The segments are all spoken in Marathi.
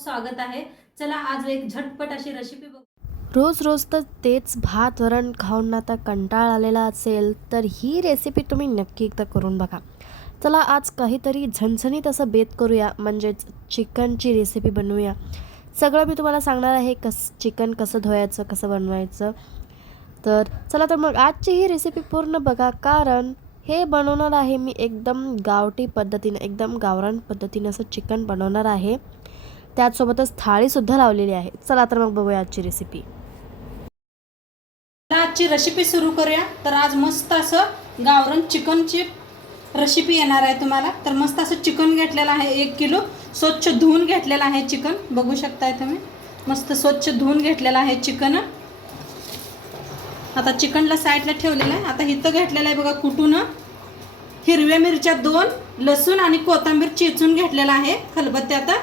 खूप स्वागत आहे. चला आज एक झटपट अशी रेसिपी बघू. रोज रोज तर तेच भात वरण खाऊन आता कंटाळ आलेला असेल तर ही रेसिपी तुम्ही नक्की एकदा करून बघा. चला आज काहीतरी झणझणीत असं बेत करूया म्हणजेच चिकनची रेसिपी बनवूया. सगळं मी तुम्हाला सांगणार आहे कस चिकन कसं धुवायचं कसं बनवायचं. तर चला तर मग आजची ही रेसिपी पूर्ण बघा कारण हे बनवणार आहे मी एकदम गावठी पद्धतीनं एकदम गावरान पद्धतीनं असं चिकन बनवणार आहे. त्याचसोबतच थाळीसुद्धा लावलेली आहे. चला तर मग बघूया आजची रेसिपी आजची रेसिपी सुरू करूया. तर आज मस्त असं गावरण चिकनची रेसिपी येणार आहे तुम्हाला. तर मस्त असं चिकन घेतलेलं आहे एक किलो. स्वच्छ धुवून घेतलेलं आहे चिकन बघू शकताय तुम्ही. मस्त स्वच्छ धुवून घेतलेलं आहे चिकन आता चिकनला साईडला ठेवलेलं आहे. आता इथं घेतलेलं आहे बघा कुटून. हिरव्या मिरच्या दोन लसूण आणि कोथिंबीर चेचून घेतलेला आहे. खलबत्त्या आता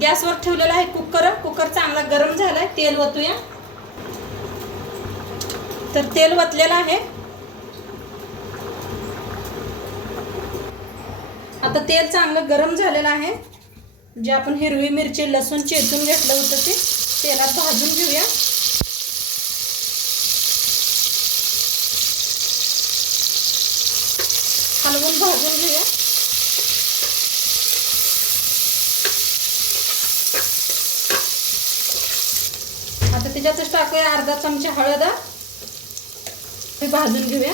गॅसवर ठेवलेला आहे कुकर. कुकर चांगला गरम झाला आहे तेल ओतूया तर तेल वतलेलं आहे. आता तेल चांगलं गरम झालेलं आहे. जे आपण हिरवी मिरची लसूण चेचून घेतलं होतं ते तेलात भाजून घेऊया. हलवून भाजून घेऊया. आता त्याच्यातच टाकूया अर्धा चमचा हळद हे. भाजून घेऊया.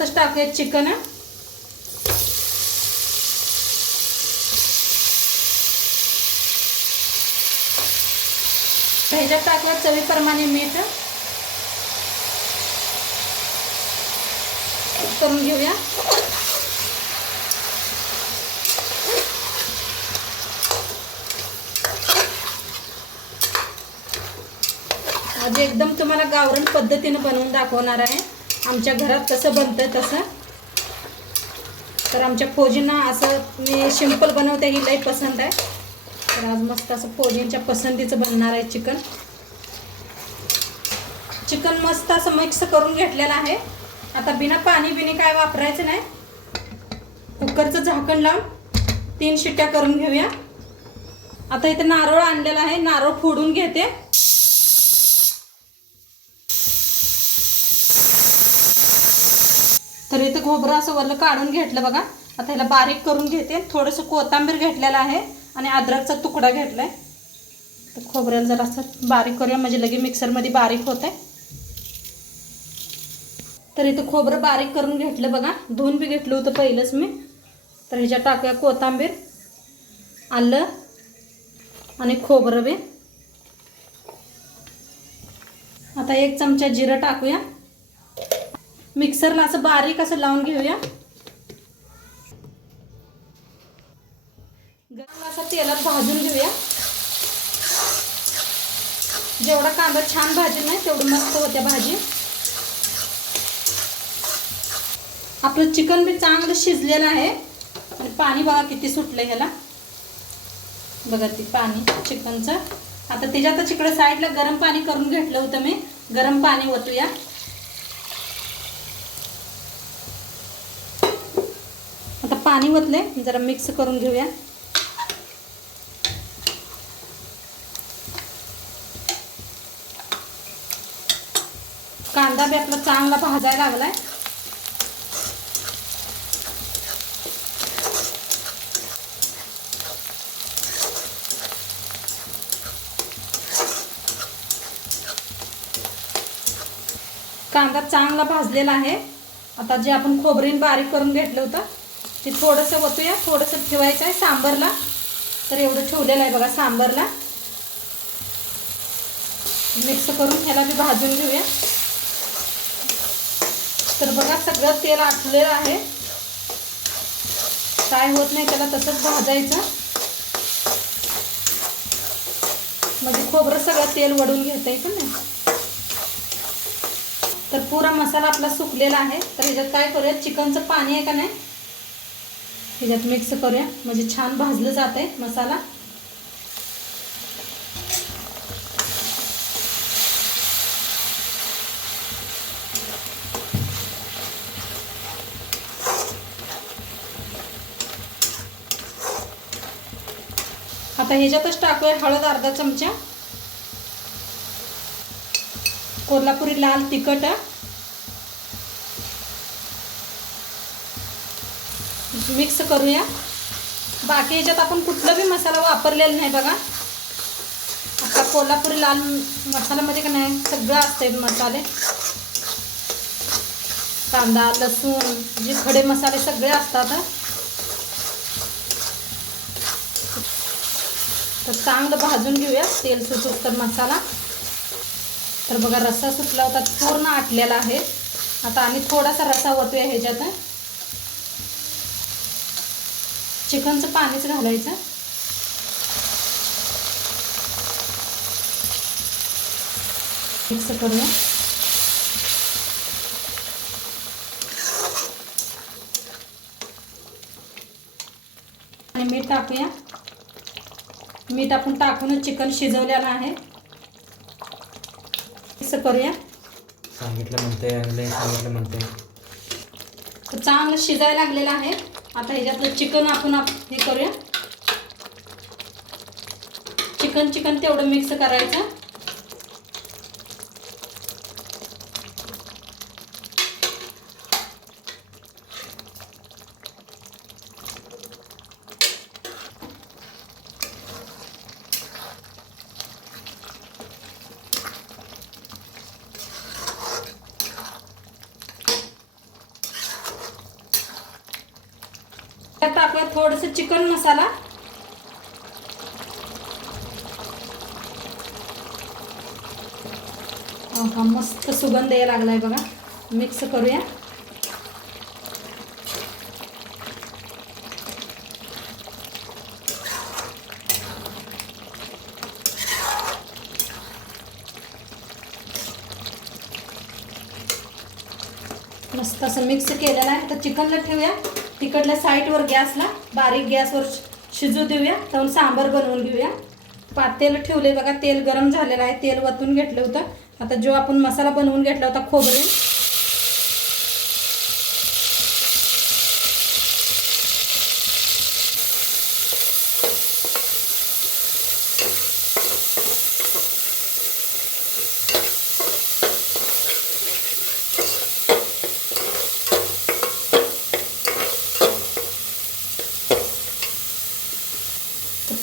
तसं टाकूया चिकन ह्याच्यात टाकूया चवीप्रमाणे मीठ करून घेऊया. आज एकदम तुम्हाला गावरण पद्धतीनं बनवून दाखवणार आहे. आमच्या घरात कसं बनतं तसं. तर आमच्या फौजींना असं मी सिंपल बनवते ही लई पसंत आहे. तर आज मस्त असं फौजींच्या पसंतीचं बनणार आहे चिकन. चिकन मस्त असं मिक्स करून घेतलेलं आहे. आता बिना पाणी बिनी काय वापरायचं नाही. कुकरचं झाकण लावून तीन शिट्ट्या करून घेऊया. आता इथे नारळ आणलेला आहे नारळ फोडून घेते. तर इथं खोबरं असं वरलं काढून घेतलं बघा. आता ह्याला बारीक करून घेते. थोडंसं कोथांबीर घेतलेलं आहे आणि अद्रकचा तुकडा घेतला आहे तर खोबऱ्याला जरा असं बारीक करूया म्हणजे लगे मिक्सरमध्ये बारीक होत आहे तर इथं खोबरं बारीक करून घेतलं बघा. धुवून बी घेतलं होतं पहिलंच मी. तर ह्याच्यात टाकूया कोथांबीर आलं आणि खोबरं बी. आता एक चमचा जिरं टाकूया. मिक्सरला असं बारीक असं लावून घेऊया. गरम असं तेलात भाजून घेऊया. जेवढा कांदा छान भाजून नाही तेवढं मस्त होत्या भाजी. आपलं चिकन बी चांगलं शिजलेलं आहे. आणि पाणी बघा किती सुटलं ह्याला. बघा ती पाणी चिकनचं. आता त्याच्यातच इकडे साईडला गरम पाणी करून घेतलं होतं मी. गरम पाणी ओतूया. पाणी ओतले जरा मिक्स करून घेऊया. कांदा बी आपला चांगला भाजायला लागलाय. कांदा चांगला भाजलेला आहे. आता जे आपण खोबरीन बारीक करून घेतलं होतं ते थोडंसं ओतूया थोडंसं ठेवायचं आहे सांबरला. तर एवढं ठेवलेलं आहे बघा सांबरला. मिक्स करून ह्याला मी भाजून घेऊया. तर बघा सगळं तेल आटलेलं आहे. काय होत नाही त्याला तसंच भाजायचं. म्हणजे खोबरं सगळं तेल वडून घेता येईल पण नाही. तर पुरा मसाला आपला सुकलेला आहे. तर ह्याच्यात काय करूया चिकनचं पाणी आहे का नाही? ह्याच्यात मिक्स करूया. म्हणजे छान भाजलं जात आहे मसाला. आता ह्याच्यातच टाकूया हळद अर्धा चमचा. कोल्हापुरी लाल तिखट. मिक्स करूया. बाकी ह्याच्यात आपण कुठला बी मसाला वापरलेला नाही बघा. आता कोल्हापुरी लाल मसाल्यामध्ये का नाही सगळं असते मसाले. कांदा लसूण जे खडे मसाले सगळे असतात. तर चांगलं भाजून घेऊया तेल सुटूस तर मसाला. तर बघा रस्सा सुटला होता पूर्ण आटलेला आहे. आता आम्ही थोडासा रस्सा वतूया ह्याच्यात. चिकनचं पाणीच घालायचं. मिक्स करूया आणि मीठ टाकूया. मीठ आपण टाकूनच चिकन शिजवलेलं आहे. मिक्स करूया. सांगितलं म्हणते सांगितलं म्हणते चांगलं शिजायला लागलेलं आहे. आता ह्याच्यातलं चिकन आपण हे करूया. चिकन चिकन तेवढं मिक्स करायचं. त्यात टाकूया थोडंसं चिकन मसाला. हा मस्त सुगंध यायला लागलाय बघा. मिक्स करूया. मस्त असं मिक्स केलेलं आहे. तर चिकनला ठेवूया. तिकडल्या साईडवर गॅसला बारीक गॅसवर शिजू देऊया. तर सांबार बनवून घेऊया. पातेल ठेवले बघा तेल गरम झालेलं आहे. तेल वतून घेतलं होतं. आता जो आपण मसाला बनवून घेतला होता खोबरे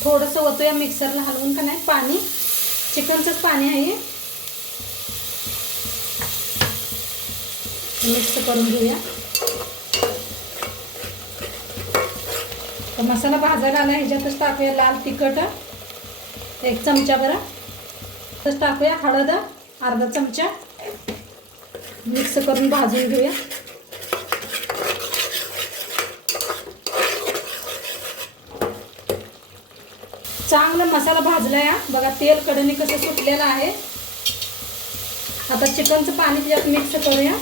थोडंसं थोडंसं या मिक्सरला हलवून का नाही? पाणी. चिकनचंच पाणी आहे. मिक्स करून घेऊया. तर मसाला भाजायला आला ह्याच्यातच टाकूया लाल तिखट. एक चमचा बरं. तसं टाकूया हळद अर्धा चमचा. मिक्स करून भाजून घेऊया. चांगला मसाला भाजला या बघा तेल कडणी कसं सुटलेलं आहे. आता चिकनचं पाणी त्याच्यात मिक्स करूया.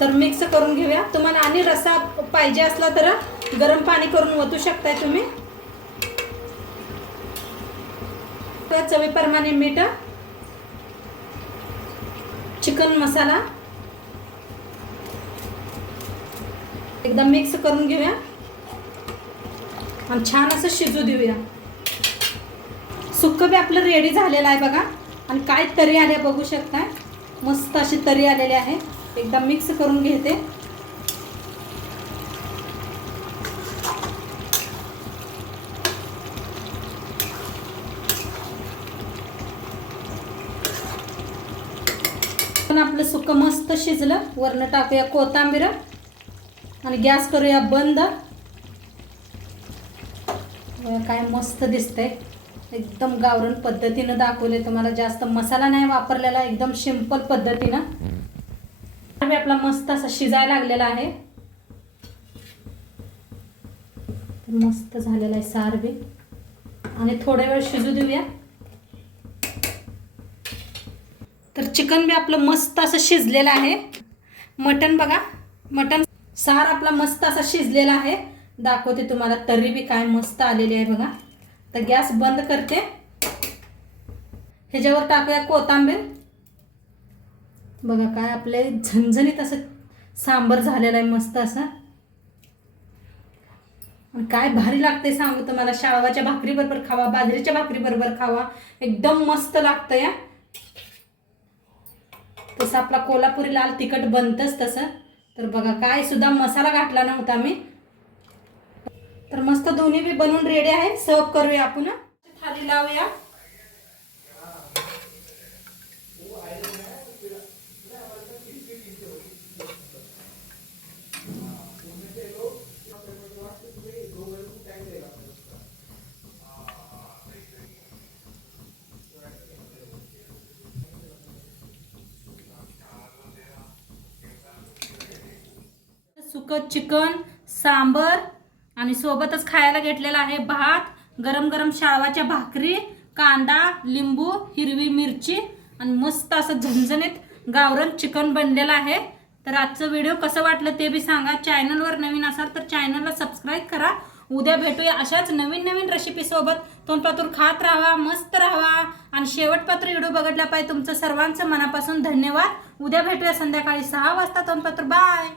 तर मिक्स करून घेऊया. तुम्हाला आणि रसा पाहिजे असला तर गरम पाणी करून ओतू शकताय तुम्ही. तर चवीप्रमाणे मीठ चिकन मसाला एकदा मिक्स करून घेऊया. आणि छान असं शिजू देऊया. सुक्क बी आपलं रेडी झालेलं आहे बघा. आणि काय तरी आल्या बघू शकताय मस्त अशी तरी आलेली आहे. एकदा मिक्स करून घेते. पण आपलं सुक्क मस्त शिजलं. वरनं टाकूया कोथांबीर. आणि गॅस करूया बंद. काय मस्त दिसतंय. एकदम गावरण पद्धतीनं दाखवले तुम्हाला. जास्त मसाला नाही वापरलेला एकदम सिंपल पद्धतीनं. आपला मस्त असा शिजायला लागलेला आहे. मस्त झालेला आहे सार बी. आणि थोड्या वेळ शिजू देऊया. तर चिकन बी आपलं मस्त असं शिजलेलं आहे. मटन बघा. मटन सार आपला मस्त असा शिजलेला आहे. दाखवते तुम्हाला तर्री बी काय मस्त आलेली आहे बघा. तर गॅस बंद करते. ह्याच्यावर टाकूया कोथांबीर. बघा काय आपले झणझणीत असं सांबर झालेला आहे मस्त असा. काय भारी लागते सांगू तुम्हाला. शाळवाच्या भाकरी बरोबर खावा बाजरीच्या भाकरी बरोबर खावा. एकदम मस्त लागतं या तसं आपला कोल्हापुरी लाल तिखट बनतंच तसं. तर बघा काय सुद्धा मसाला घातला नव्हता मी तर मस्त दोन्ही बी बनवून रेडी आहे. सर्व करूया आपण थाली लावूया. सुकं चिकन सांबर आणि सोबतच खायला घेतलेला आहे भात गरम गरम शाळवाच्या भाकरी कांदा लिंबू हिरवी मिरची आणि मस्त असं झणझणीत गावरण चिकन बनलेलं आहे. तर आजचं व्हिडिओ कसं वाटलं ते बी सांगा. चॅनलवर नवीन असाल तर चॅनलला सबस्क्राईब करा. उद्या भेटूया अशाच नवीन नवीन रेसिपीसोबत तोंडपातूर खात राहा मस्त राहा. आणि शेवटपात्र व्हिडिओ बघितला पाहिजे तुमचं सर्वांचं मनापासून धन्यवाद. उद्या भेटूया संध्याकाळी सहा वाजता. तोंडपातूर बाय